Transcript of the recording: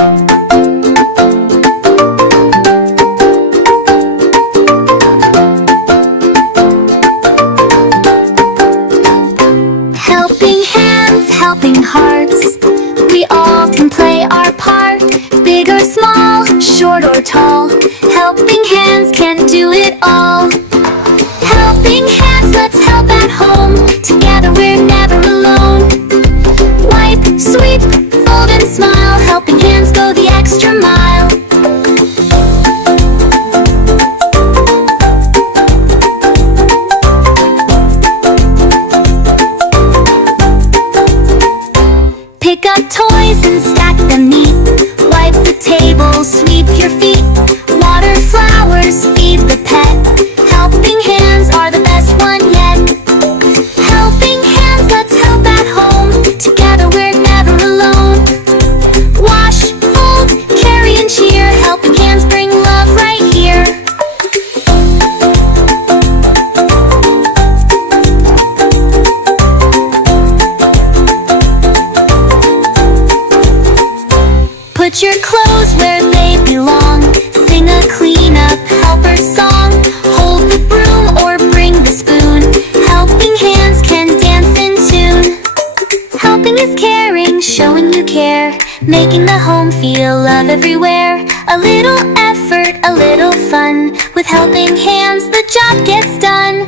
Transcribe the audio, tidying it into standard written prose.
Helping hands, helping hearts, we all can play our part. Big or small, short or tall, helping hands can do it all. Helping hands, let's help at home. Together we're never alone. Wipe, sweep, fold and smile. Helping hands go the extra mile. Pick up toys and stack them neat. Wipe the table, sweep your feet. Water flowers, feed the pet. Helping hands are the best one yet. Helping hands, let's help at home. Together we're never alone. Wash, fold, carry and cheer. Helping hands bring love right here. Put your clothes where they belong. Sing a cleanup helper song. Hold the broom or bring the spoon. Helping hands can dance in tune. Helping is caring, showing you care, making the home feel love everywhere. A little effort, a little fun. With helping hands, the job gets done.